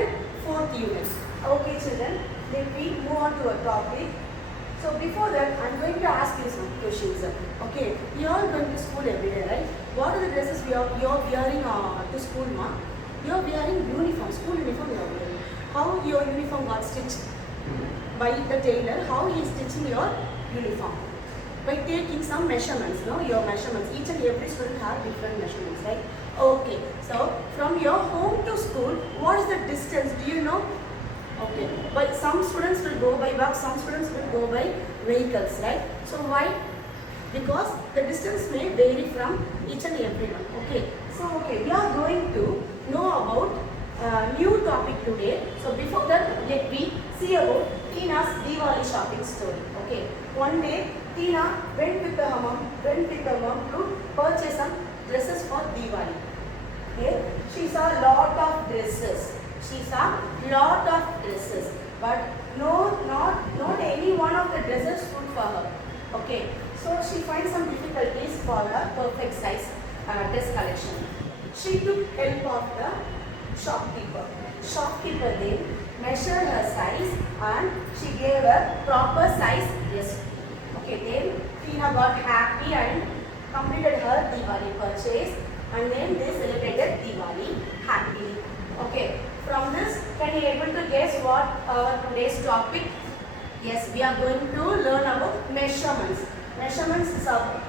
children, 4th unit. Okay children, let me move on to a topic. So before that, I am going to ask you some questions. Okay, you all going to school every day, right? What are the dresses you are wearing to school, ma? You are wearing uniform, school uniform you are wearing. How your uniform got stitched? By the tailor, how he is stitching your uniform? By taking some measurements, no? Your measurements. Each and every student have different measurements, right? Okay, so from your home to school, what is the distance? Do you know? Okay, but some students will go by bus, some students will go by vehicles, right? So why? Because the distance may vary from each and everyone. Okay, so we are going to know about new topic today. So before that, let me see about Tina's Diwali shopping story. Okay, one day Tina went with her mom to purchase some dresses for Diwali. Okay, she saw a lot of dresses. But not any one of the dresses suit for her. Okay, so she finds some difficulties for her perfect size dress collection. She took help of the shopkeeper. Shopkeeper then measured her size and she gave a proper size dress. Okay, then Tina got happy and completed her Diwali purchase, and then they celebrated Diwali happily. Okay, from this, can you able to guess what our today's topic? Yes, we are going to learn about measurements. Measurements is our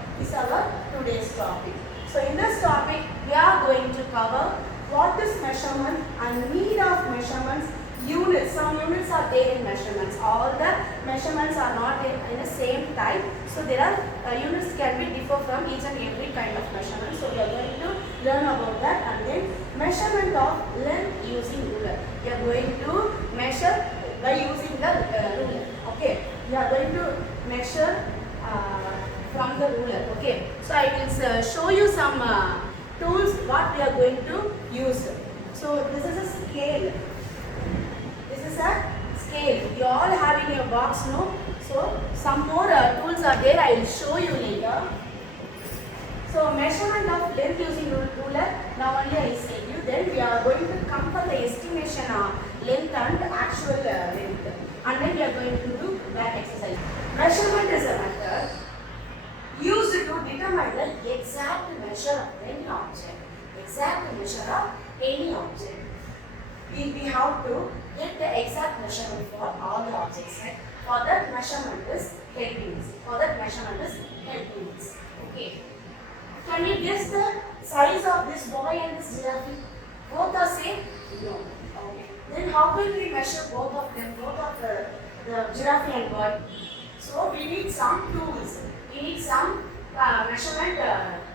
today's topic. So in this topic, we are going to cover what is measurement and need of measurements, units. Some units are there in measurements. All the measurements are not in the same type. So there are units can be differ from each and every kind of measurement. So we are going to learn about that, and then measurement of length using ruler. We are going to measure by using the ruler. Okay, we are going to measure from the ruler. Okay, so I will show you some tools what we are going to use. So this is a scale. You all have in your box, no? So some more tools are there. I will show you later. So measurement of length using ruler. Now only I said you. Then we are going to come for the estimation length and actual length. And then we are going to do that exercise. Measurement is a method used to determine the exact measure of any object. We have to get the exact measurement for all the objects. Right? For that measurement is helping us. Okay. Can you guess the size of this boy and this giraffe? Both are same? No. Okay. Then how will we measure both of them? Both of the giraffe and boy. So we need some tools. We need some measurement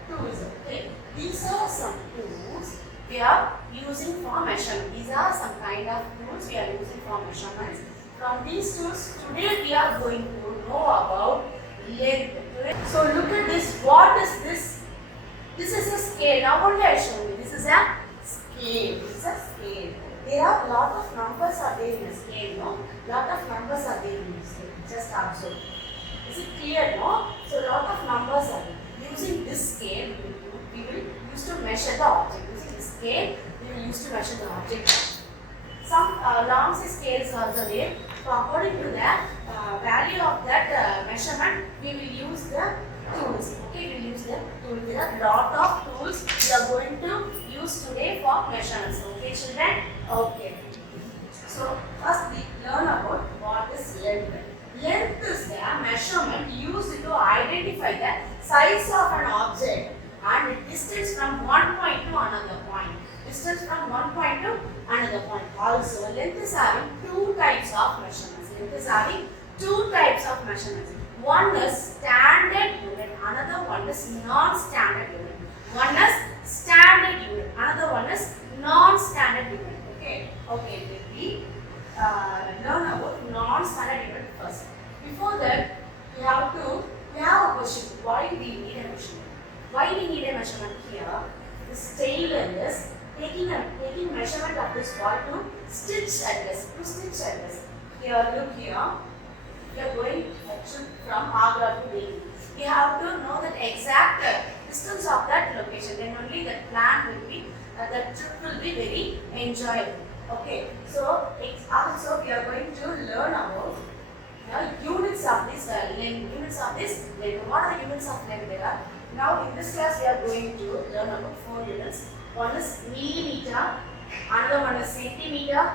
tools. Okay. These are some tools we are using for measurement. These are some kind of tools we are using for measurements. From these tools, today we are going to know about length. So look at this. What is this? This is a scale. Now only I show you. This is a scale. There are a lot of numbers are there in a scale. No? Lot of numbers are there in a scale. Just observe. Is it clear? No? So lot of numbers are there. Using this scale, we will use to measure the object. Using this scale, we will use to measure the object. Some long scales are also there. So according to the value of that measurement, we will use the tools. Okay, we will use the tools. There are lot of tools we are going to use today for measurements. Okay, children? Okay. So first we learn about what is length. Length is the measurement used to identify the size of an object and the distance from one point to another point. Also, length is having two types of measurements. One is standard unit, another one is non-standard unit. Another one is non-standard unit. Okay, let me learn about non-standard unit first. Before that, we have a question. Why we need a measurement? Here, this tailor is taking measurement of this ball to stitch address. Here, look here. We are going from Nagar to Delhi. We have to know the exact distance of that location. Then only that plan will be, that trip will be very enjoyable. Okay, so also we are going to learn about units of this length. Units of this length. What are the units of length there are? Now in this class we are going to learn about 4 units. One is millimeter, another one is centimeter,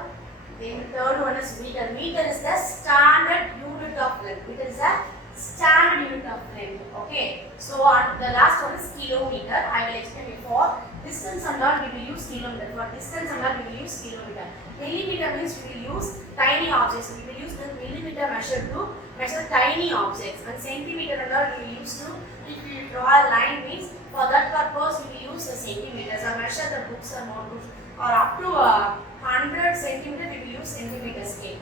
then third one is meter. Meter is the standard unit of length. Meter is the standard unit of length. Okay. So the last one is kilometer. I will explain before. Distance and all we will use kilometer. For distance and all we will use kilometer. Millimeter means we will use tiny objects. We will use the millimeter measure to measure tiny objects. And centimeter and all we will use to, if we draw a line means for that purpose we will use the centimeters. Or measure the books or notebooks. Or up to 100 centimeter we will use centimeter scale.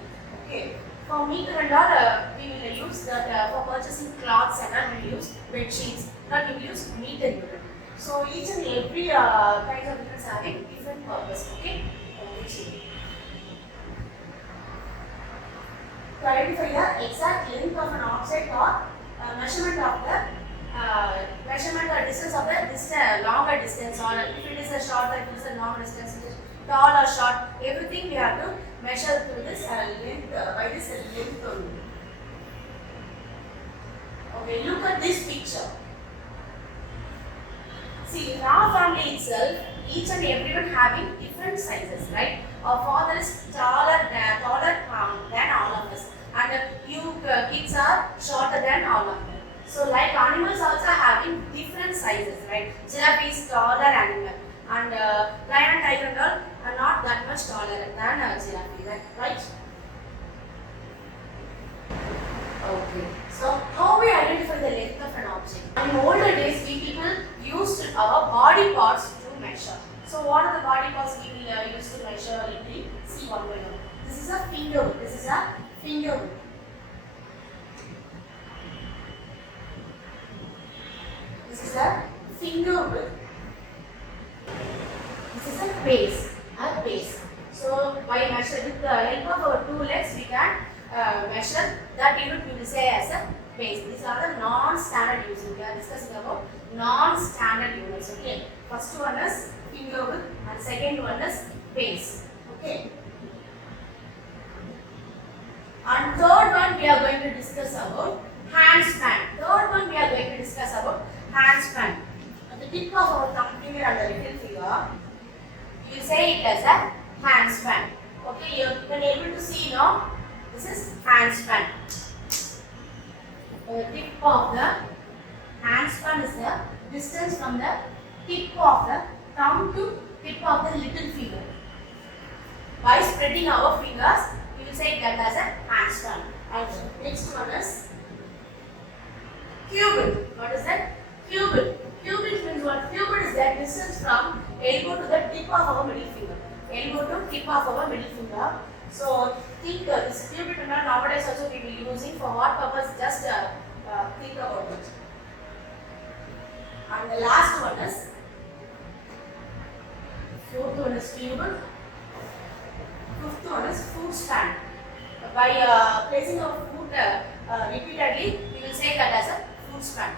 Okay. For meter and all we will use that for purchasing cloths and all we will use bed sheets. Not we will use meter unit. So each and every kind of units having different purpose. Okay. To identify the exact length of an object or measurement of the measurement or distance of the longer distance, or if it is a short, if it is a long distance, it is tall or short, everything we have to measure through this length by this length only. Okay, look at this picture. See, in our family itself, each and everyone having different sizes, right? Our father is taller than all of us, and you kids are shorter than all of them. So, like animals also having different sizes, right? Giraffe is taller animal, and lion and tiger and all are not that much taller than giraffe, right? Okay. So, how we identify the length of an object? In older days, we people used our body parts to measure. So, what are the body parts we will use to measure? We see one by one. This is a finger. This is a finger. This is a finger. This is a base. A base. So, by measure with the help of our 2 legs, we can measure that unit we will say as a base. These are the non-standard units. We are discussing about non-standard units. Okay. First one is finger width and second one is base. Okay. And third one we are going to discuss about handspan. Third one we are going to discuss about handspan. At the tip of our thumb finger and the little finger, you will say it as a handspan. Okay. You can able to see now. This is handspan. The tip of the handspan is the distance from the tip of the thumb to tip of the little finger. By spreading our fingers, we will say that as a handspan. And next one is cubit. What is that? Cubit. Cubit means what? Cubit is the distance from elbow to the tip of our middle finger. Elbow to tip of our middle finger. So think this cubit nowadays also we will be using for what purpose? Just think about it. And the last one is fourth one is cubit. Fifth one is foot stand. By placing our foot repeatedly, we will say that as a foot stand.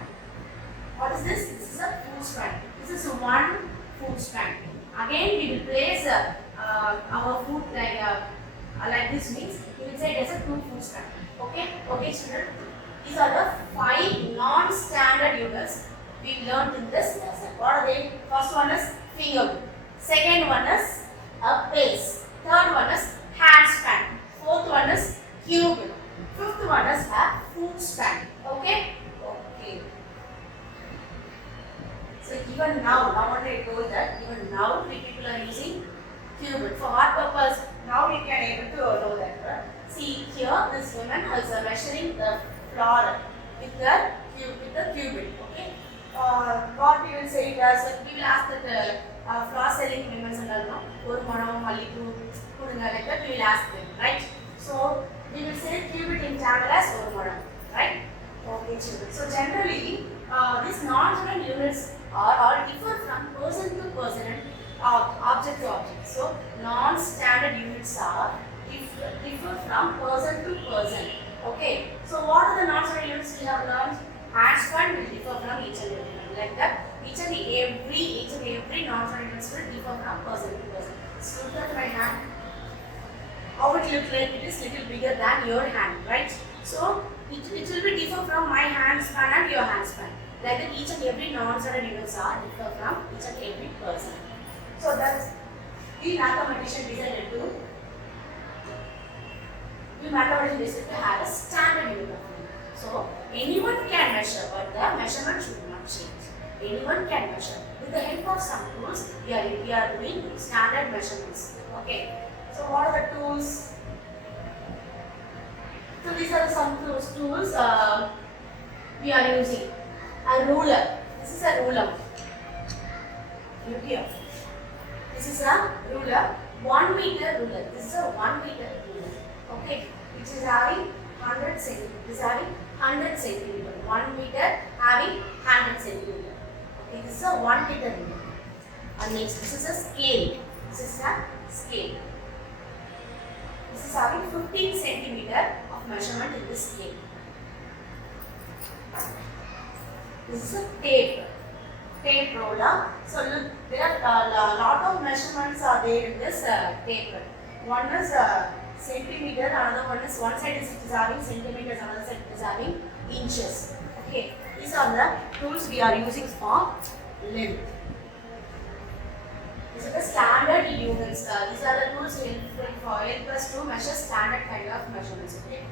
What is this? This is a foot stand. This is one foot stand. Again, we will place our foot like this means we will say it as a 2 foot stand. Okay? Okay, children. These are the 5 non-standard units we learned in this lesson. What are they? First one is finger. Second one is a base. Third one is handspan. Fourth one is cubit. Fifth one is a foot stand. Okay? Okay. So even now only I told that even now we people are using cubit. For what purpose? Now we can able to know that. Right? See here, this woman is measuring the floor with the cubit. Okay. What we will say it as we will ask that floor selling women and all oru manam mallipu kudunga like that we will ask them, right? So we will say cubit in Tamil as oru manam, right? Okay, children. So generally these non-standard units are all differ from person to person and object to object. So non-standard units are differ from person to person. Okay. So what are the non-standard units we have learned? Handspan will differ from each and every one. Like that, each and every non-standard units will differ from person to person. So look at my hand. look like it is little bigger than your hand, right? So it will be different from my hand span and your hand span. Like that each and every non-standard units are different from each and every person. So that's the mathematician decided to have a standard unit of length. So anyone can measure, but the measurement should not change. Anyone can measure. With the help of some tools, we are doing standard measurements. Okay. So what are the tools? So these are some tools we are using. A ruler. This is a ruler. Look here. This is a ruler. 1 meter ruler. This is a 1 meter ruler. Okay. Which is having 100 centimeter. This is having 100 centimeter. 1 meter having 100 centimeter. Okay. This is a 1 meter ruler. And next, this is a scale. This is a scale. This is having 15 centimeter of measurement in this scale. This is a tape roller. So look, there are a lot of measurements are there in this tape. One is centimeter, another one is one side is having centimeters, another side is having inches. Okay, these are the tools we are using for length. These are the standard units. These are the tools help us to measure standard kind of measurements. Okay.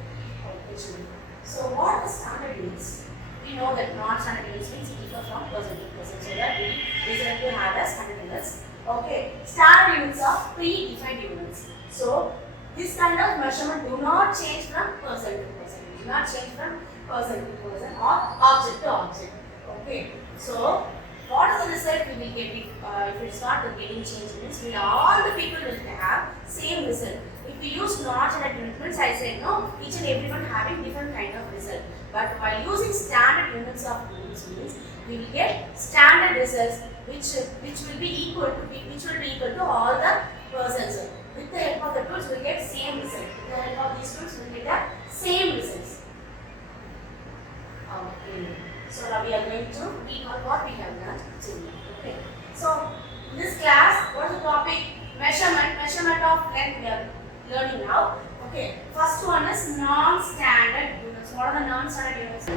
So what are the standard units? We know that non-standard units means differ from person to person. So that we decided to have the standard units. Okay. Standard units are pre-defined units. So this kind of measurement do not change from person to person. Do not change from person to person or object to object. Okay. So what is the result we will get if it's not getting changed means all the people will have same result. If we use non-standard units means I said no, each and everyone having different kind of result. But while using standard units of units means we will get standard results which will be equal to all the persons. With the help of the tools we will get same result. With the help of these tools we will get the same results. Okay. So now we are going to recall what we have learned today. Okay. So in this class, what is the topic? Measurement of length we are learning now. Okay. First one is non-standard units. What are the non-standard units?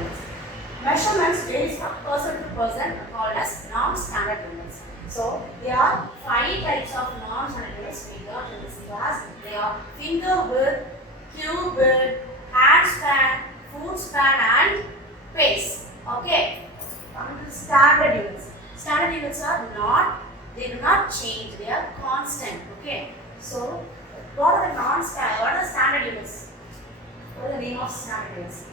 Measurements varies from person to person are called as non-standard units. So there are 5 types of non-standard units we learned in this class. They are finger width, cube width, hand span, foot span and pace. Okay. Coming to standard units. Standard units they do not change, they are constant. Okay. So what are the standard units? What is the name of standard units?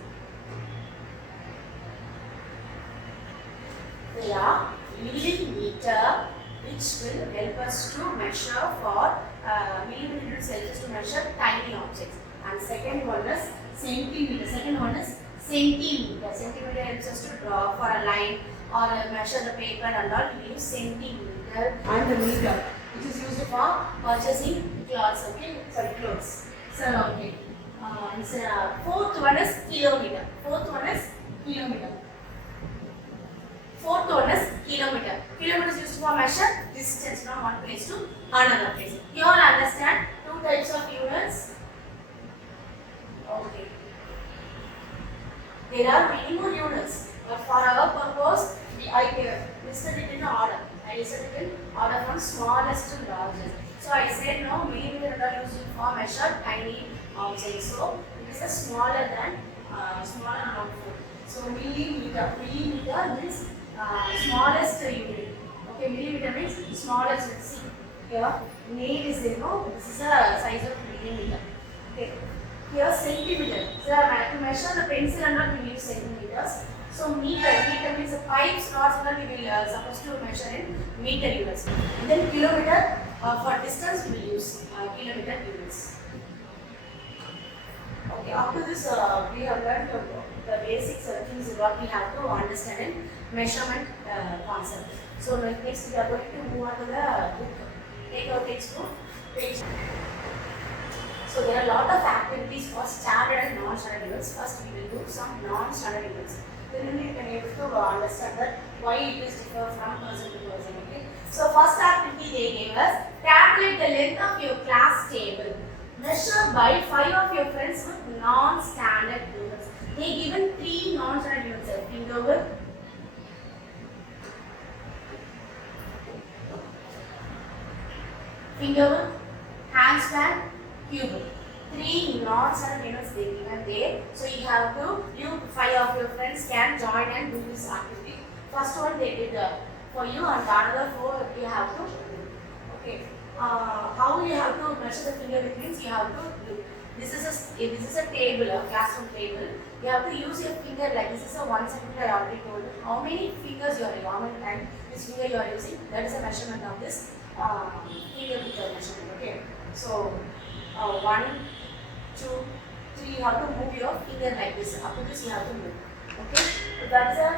They are millimeter, which will help us to measure for millimeter units help us to measure tiny objects. And second one is centimeter. Centimeter helps us to draw for a line or measure the paper and all. We use centimeter and the meter, which is used for purchasing clothes. Okay, sorry, clothes. So okay. Fourth one is kilometer. Fourth one is kilometer. Kilometer is used for measure distance from one place to another place. You all understand 2 types of units. Okay. There are many more units, but for our purpose, I listed it in order. I listed it in order from smallest to largest. So I said no, millimeter are used for measure tiny objects. So it is a smaller amount. So millimeter means smallest unit. Okay, millimeter means smallest. Let's see here. Nail is there. No, this is a size of millimeter. Okay. Here centimeter. So to measure the pencil and all we use centimeters. So meter means the pipes, rods and all we will supposed to measure in meter units. And then kilometer for distance we will use kilometer units. Okay, after this we have learned the basic things what we have to understand in measurement concept. So next we are going to move on to the book. Take our textbook, page. So there are a lot of activities for standard and non-standard units. First we will do some non-standard units. Then you can able to understand that why it is differ from person to person. Okay. So first activity they gave us, calculate the length of your class table. Measure by 5 of your friends with non-standard units. They given 3 non-standard units. Finger width, hand span, cube. 3 non-standard units they given there. So you have to, you 5 of your friends can join and do this activity. First one they did for you, and another 4 you have to do. Okay. How you have to measure the finger width means you have to do. This is a table, a classroom table. You have to use your finger like this is a 1 centimeter. I already told you. How many fingers you are using, how many times this finger you are using. That is a measurement of this finger width measurement. Okay. So 1, 2, 3. You have to move your finger like this. Up to this you have to move. Okay. So that is a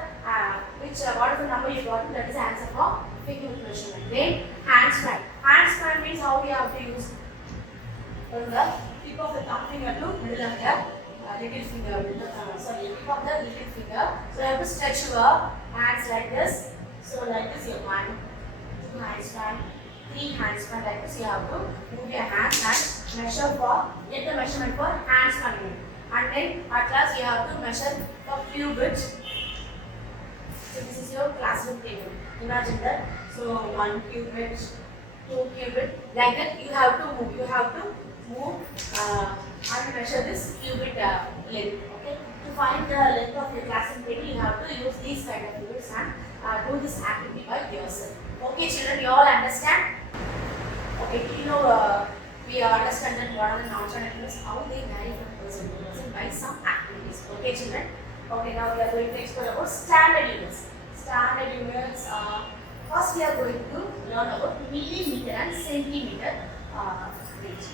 what is the number you got? That is the answer for finger width measurement. Then hand span. Hand span means how we have to use the tip of the thumb finger to middle of the little finger. Tip of the little finger. So you have to stretch your hands like this. So like this, you have 1, 2 hand span, 3 hand span like this. You have to move your hands and measure for get the measurement for hand span unit. And then at last you have to measure for cubit. So this is your classroom table. Imagine that. So 1 cubit, 2 cubit, like that you have to move. You have to move and measure this cubit length. Okay. To find the length of your classroom table, you have to use these kind of units and do this activity by yourself. Okay, children, you all understand? Okay, you know we understand that what are the non-standard units, how they vary from person to person by some activities. Okay, children. Okay, now we are going to explore about standard units. Standard units. First, we are going to learn about millimeter and centimeter range.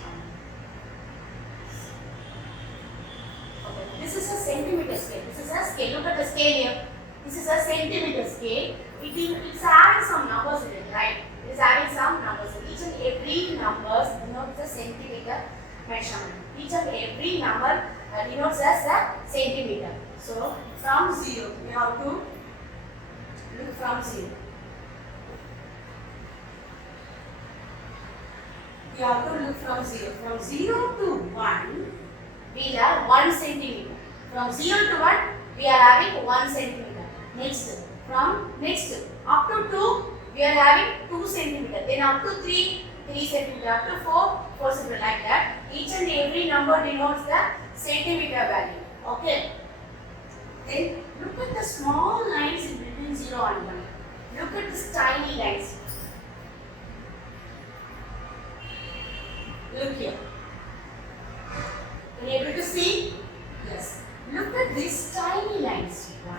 Okay, this is a centimeter scale. This is a scale. Look at the scale here. This is a centimeter scale. It's having some numbers in it, right? It is having some numbers. Each and every numbers denotes a centimeter measurement. Each and every number denotes as a centimeter. So from 0, we have to look from 0. We have to look from 0. From 0 to 1, we have 1 centimeter. From 0 to 1, we are having 1 centimeter. Next, from next up to 2, we are having 2 centimeter. Then up to 3, 3 centimeter. Up to 4, 4 centimeter. Like that. Each and every number denotes the centimeter value. Okay. Then look at the small lines in between 0 and 1. Look at these tiny lines. Look here. Are you able to see? Yes. Look at these tiny lines. 1,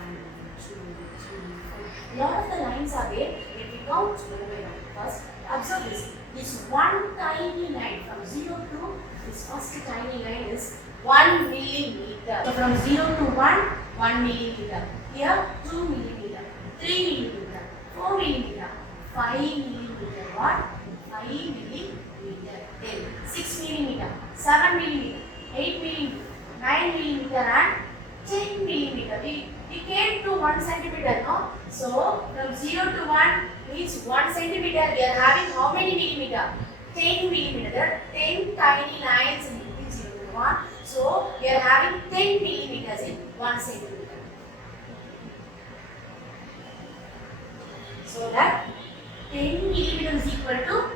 2, 3, 4. Lot of the lines are there. When we count one by one. First, observe this. This one tiny line from 0 to this first tiny line is 1 millimeter. So from 0 to 1, 1 millimeter. Here 2 millimeter, 3 millimeter, 4 millimeter, 5 millimeter. What? 5 millimeter. Then 6 millimeter, 7 millimeter, 8 millimeter, 9 millimeter and 10 millimeter. We came to 1 centimeter, no? So from 0 to 1 means 1 centimeter. We are having how many millimeter? 10 millimeter. There are 10 tiny lines in between 0 to 1. So we are having 10 millimeters in 1 centimeter. So that 10 millimeter is equal to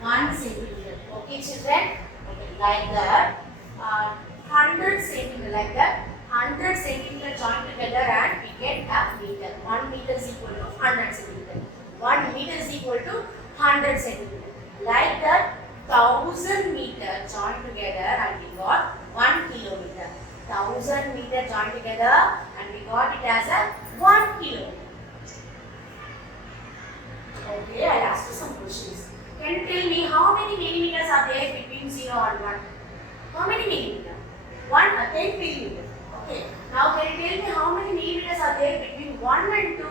1 centimeter. Okay, children? Okay, like that. 100 centimeter, like that. 100 centimeter joined together and we get a meter. 1 meter is equal to 100 centimeter. 1 meter is equal to 100 centimeter. Like that, 1000 meter joined together and we got 1 kilometer. 1000 meter joined together and we got it as a 1 kilometer. Okay, I'll ask you some questions. Can you tell me how many millimeters are there between 0 and 1? How many millimeters? 10 millimeters. Okay. Now can you tell me how many millimeters are there between 1 and 2?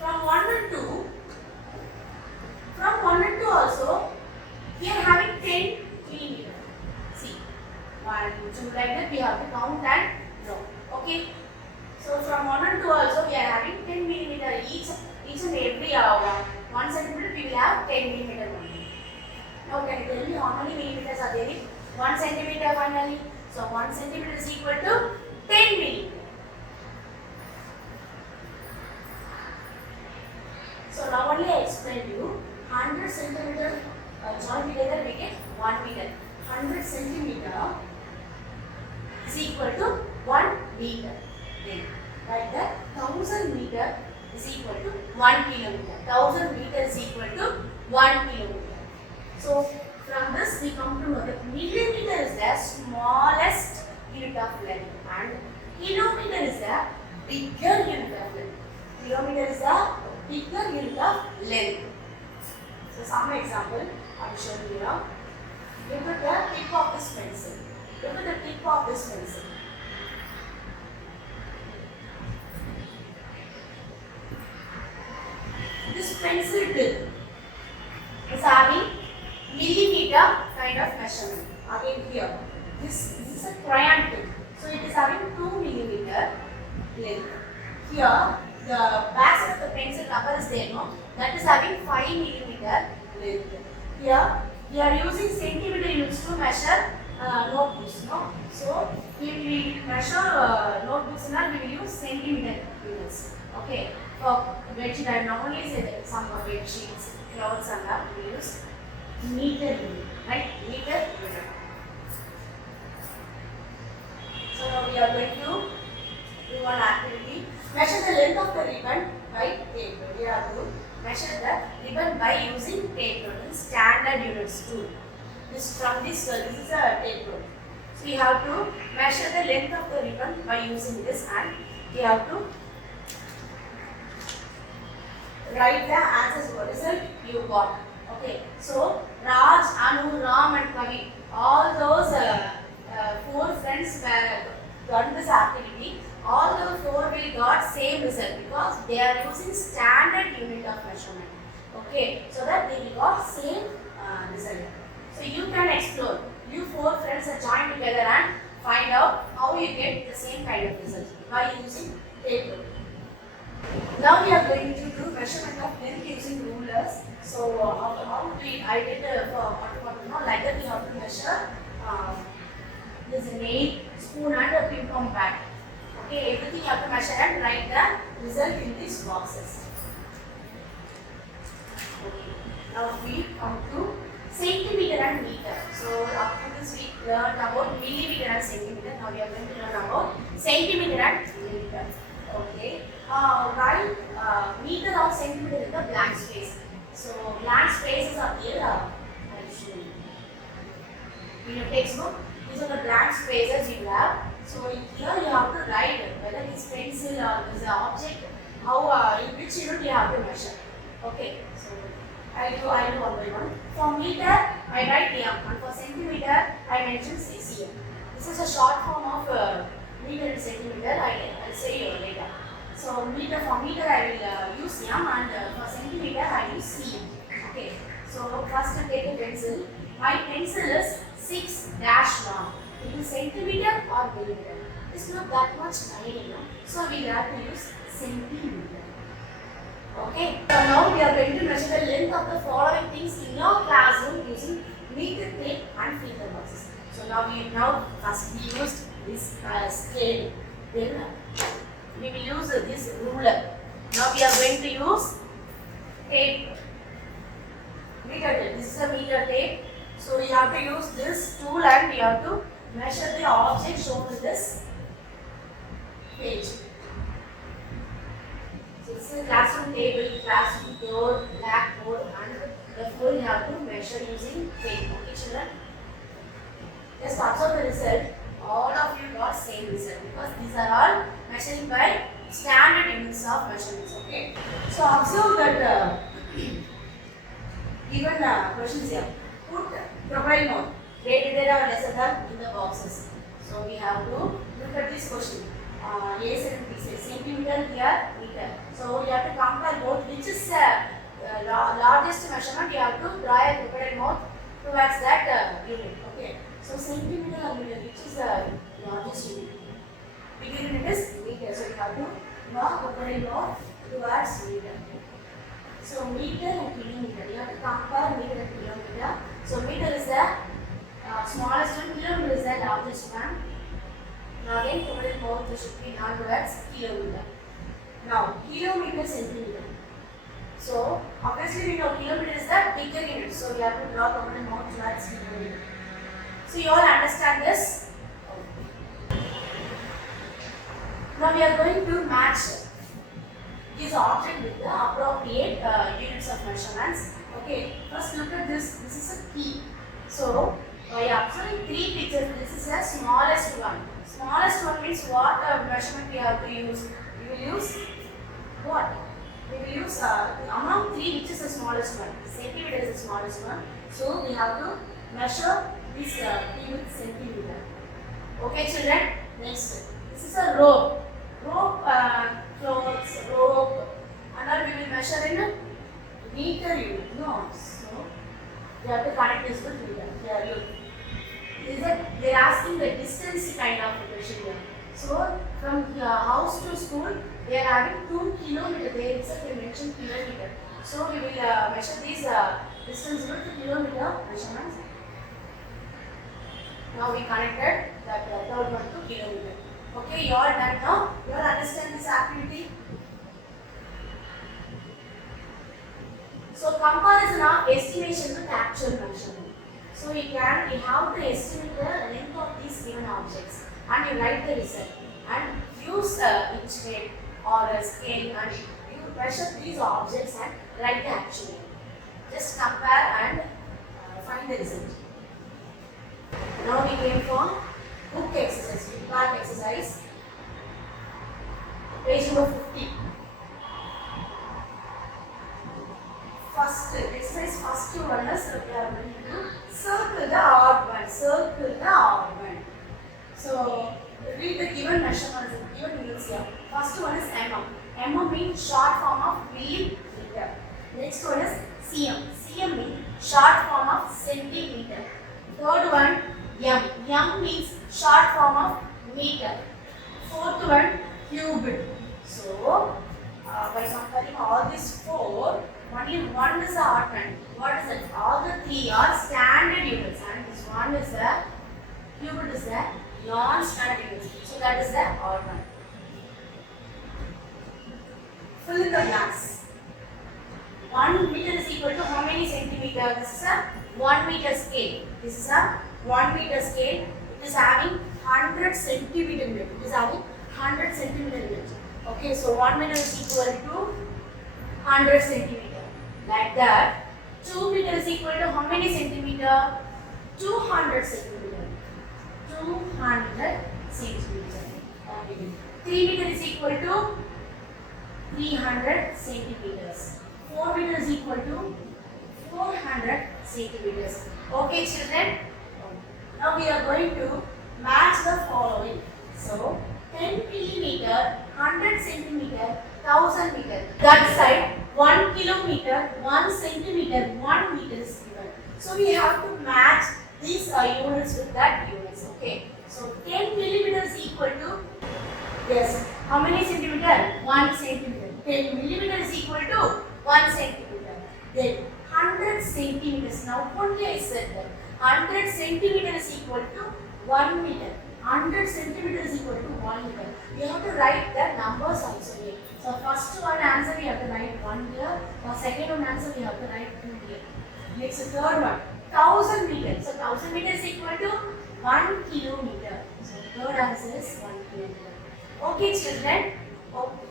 From 1 and 2, from 1 and 2 also, we are having 10 millimeters. See, 1, 2, like that we have to count and draw. Okay. So from 1 and 2 also we are having 10 millimeter each and every 1 centimeter we will have 10 millimeter only. Now can you tell me how many millimeters are there in 1 centimeter finally. So 1 centimeter is equal to 10 millimeter. So now only I explained you 100 centimeter join together we get 1 meter. 100 centimeter is equal to 1 meter. Then like that 1000 meter is equal to 1 kilometer. 1000 meter is equal to 1 kilometer. So from this we come to know that millimeter is the smallest unit of length and kilometer is the bigger unit of length. Kilometer is the bigger unit of length. So some example I will show you here. Look at the tip of this pencil. Look at the tip of this pencil. This pencil tip is having millimeter kind of measurement. Again here, this is a crayon tip. So it is having 2 millimeter length. Here, the back side of the pencil rubber is there, no? That is having 5 millimeter length. Here, we are using centimeter units to measure notebooks, no? So, we measure notebooks and we will use centimeter units. Okay. For bedsheet, I normally say that some bed sheets, clothes and all, we use meter unit, right? Meter unit. So now we are going to do one activity. Measure the length of the ribbon by tape. We have to measure the ribbon by using tape rule. Standard units too. This is a tape rule. So we have to measure the length of the ribbon by using this, and we have to write the answers for result you got. Okay. So Raj, Anu, Ram and Kavi, all those 4 friends were done this activity. All the 4 will got same result because they are using standard unit of measurement. Okay. So that they will got same result. So you can explore. You 4 friends are joined together and find out how you get the same kind of result by using tape rule. Now we are going to do measurement of length using rulers. So I did like that we have to measure this nail, spoon and a ping pong bat. Okay, everything you have to measure and write the result in these boxes. Okay. Now we come to centimeter and meter. So after this we learned about millimeter and centimeter. Now we are going to learn about centimeter and millimeter. Okay. Write meter or centimeter in the blank space. So blank spaces are here. I'll show you. In your textbook, these are the blank spaces you have. So here you have to write whether it's pencil or this object, how in which unit you have to measure. Okay. So I'll do one by one. For meter, I write m, and for centimeter, I mention cm. This is a short form of meter and centimeter. I'll say you later. So for meter I will use m, and for centimeter I use cm. Okay. So first I take a pencil. My pencil is 6 dash long. It is centimeter or millimeter. It's not that much tiny, no? So we have to use centimeter. Okay. So now we are going to measure the length of the following things in your classroom using meter tape and filter boxes. So now first we used this scale. Then we will use this ruler. Now we are going to use tape. Meter tape. This is a meter tape. So you have to use this tool and you have to measure the object shown in this page. So this is a classroom table, classroom door, blackboard, and the floor you have to measure using tape. Okay, children? Just observe the result. All of you got same result because these are all measuring by standard units of measurements. Okay. So observe that given questions here. Put profile mode. Greater or lesser than in the boxes. So we have to look at this question. A and B says centimeter here, meter. So you have to compare both. Which is largest measurement? You have to draw a crocodile mode towards that unit. Okay. So centimeter or meter, which is the largest unit? Bigger unit is meter. So you have to draw crocodile mode towards meter. So meter and kilometer. You have to compare meter and kilometer. So meter is the smallest one kilometer is the largest one. Now again total mouth should be in words kilometer. Now kilometer centimeter. So obviously we know kilometer is the bigger unit. So we have to draw total mouth towards kilometer. So you all understand this? Now we are going to match this object with the appropriate units of measurements. Okay, first look at this. This is a key. So by observing three pictures, this is the smallest one. Smallest one means what measurement we have to use. We will use what? We will use among three, which is the smallest one. Centimeter is the smallest one. So we have to measure this key with centimeter. Okay, children. Next, this is a rope. Rope, clothes, rope, and all we will measure in meter unit. No, so we have to connect this with meter. Here, look. They are asking the distance kind of question here. So from house to school, they are having 2 kilometers. There itself they mentioned kilometer. So we will measure these distance with kilometer measurements. Now we connected that third one to kilometer. Okay, you all done now? You all understand this activity? So comparison of estimation with actual measurement. So we have to estimate the length of these given objects and you write the result and use inch tape or a scale and you measure these objects and write the actual length. Just compare and find the result. Now we came for book exercise, back exercise, page number 50. First exercise, first one is we are going to circle the odd one. Circle the odd one. So read the given measurements, given units here. First one is mm. Mm means short form of millimeter. Next one is cm. Cm means short form of centimeter. Third one m. M means short form of meter. Fourth one cubit. So by comparing all these four, only one is the odd one. What is it? All the three are standard units, and this one is the cubit is the non-standard units. So that is the odd one. Fill in the blanks. 1 meter is equal to how many centimeters? This is a 1 meter scale. This is a 1 meter scale. It is having 100 centimeter unit. It is having 100 centimeter unit. Okay, so 1 meter is equal to 100 centimeter. Like that. 2 meter is equal to how many centimeter? 200 centimeter. 200 centimeter. 3 meter is equal to 300 centimeters. 4 meter is equal to 400 centimeters. Okay, children. Now we are going to match the following. So 10 millimeter, 100 centimeter, 1000 meter. That side 1 kilometer, 1 centimeter, 1 meter is given. So we have to match these units with that units. Okay. So 10 millimeter is equal to, yes, how many centimeter? 1 centimeter. 10 millimeter is equal to 1 centimeter. Then 100 centimeters. Now only I said that 100 centimeter is equal to 1 meter. 100 centimeter is equal to 1 meter. You have to write the numbers also here. So first one answer we have to write 1 here. For second one answer we have to write 2 here. Next third one, 1000 meters. So 1000 meters is equal to 1 kilometer. So third answer is 1 kilometer. Okay, children. Okay.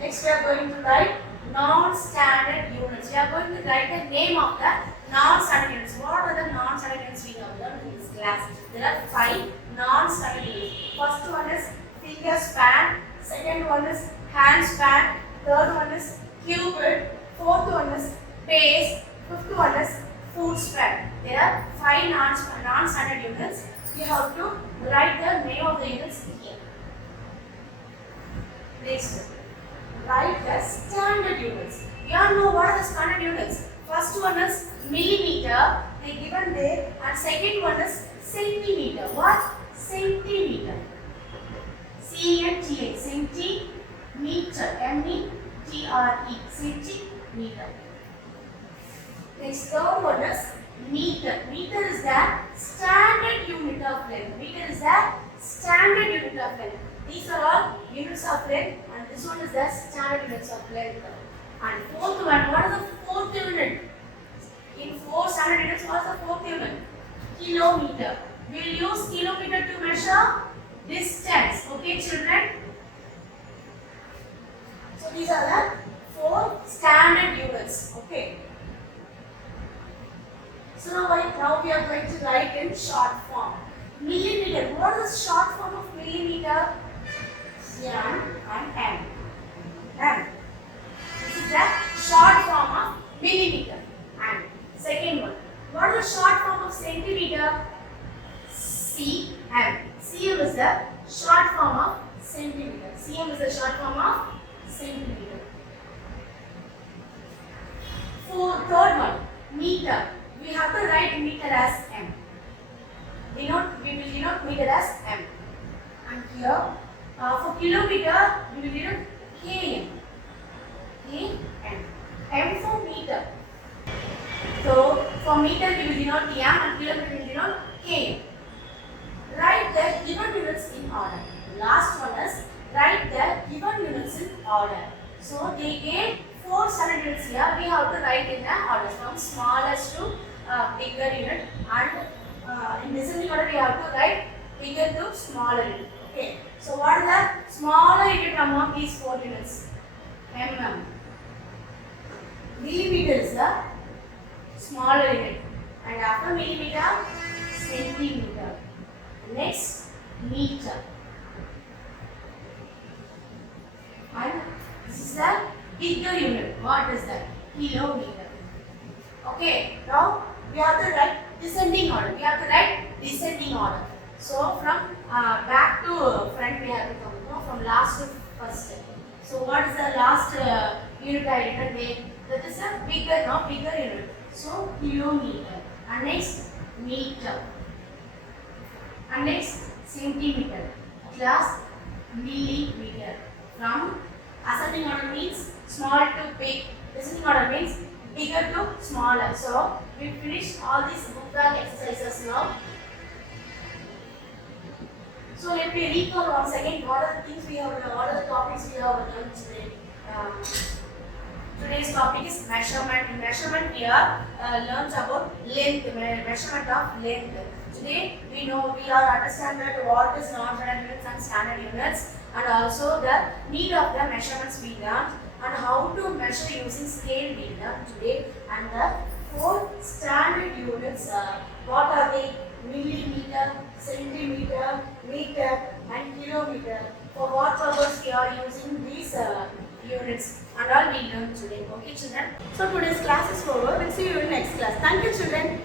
Next we are going to write non-standard units. We are going to write the name of the non-standard units. What are the non-standard units we have learned in this class? There are 5 non-standard units. First one is finger span. Second one is hand span. Third one is cubit. Fourth one is pace. Fifth one is foot span. There are 5 non-standard units. You have to write the name of the units here. Next, write the standard units. You all know what are the standard units. First one is millimeter, they given there, and second one is centimeter. What? Centimeter. C-E-N-T-A, centimeter. M-E-T-R-E, centimeter. Next, third one is Meter. Meter is the standard unit of length. Meter is the standard unit of length. These are all units of length, and this one is the standard units of length. And fourth one, what is the fourth unit? In 4 standard units, what is the fourth unit? Kilometer. We will use kilometer to measure distance. Okay, children? So these are the 4 standard units. Okay. So now we are going to write in short form. Millimeter. What is the short form of millimeter? M and M. M. This is the short form of millimeter. And second one. What is the short form of centimeter? cm. Cm is the short form of centimeter. Cm is the short form of centimeter. Third one, meter. We have to write meter as m. We will denote meter as m. And here, for kilometer, we will denote km. Km. M for meter. So, for meter, we will denote m, and kilometer we will denote km. Write the given units in order. Last one is write the given units in order. So they gave 4 standard units here. We have to write in the order from smallest to bigger unit, and in descending order we have to write bigger to smaller unit. Okay. So what is the smaller unit among these 4 units? mm. Millimeter is the smaller unit, and after millimeter, centimeter. Next, meter. And this is the bigger unit. What is that? Kilometer. Okay. Now we have to write descending order. We have to write descending order. So from back to front we have to come. No, from last to first. So what is the last unit I written there? That is a bigger unit. So kilometer. And next, meter. And next, centimeter. At last, millimeter. From ascending order means small to big. Descending order means bigger to smaller. So we finished all these book bag exercises now. So let me recall once again what are the things we have learned, what are the topics we have learned today. Today's topic is measurement. In measurement we have learned about length, measurement of length. Today we are understand that what is non-standard units and standard units, and also the need of the measurements we learned, and how to measure using scale we learned today, and the 4 standard units. What are they? Millimeter, centimeter, meter, and kilometer. For what purpose we are using these units, and all we learned today. Okay, children. So today's class is over. We'll see you in next class. Thank you, children.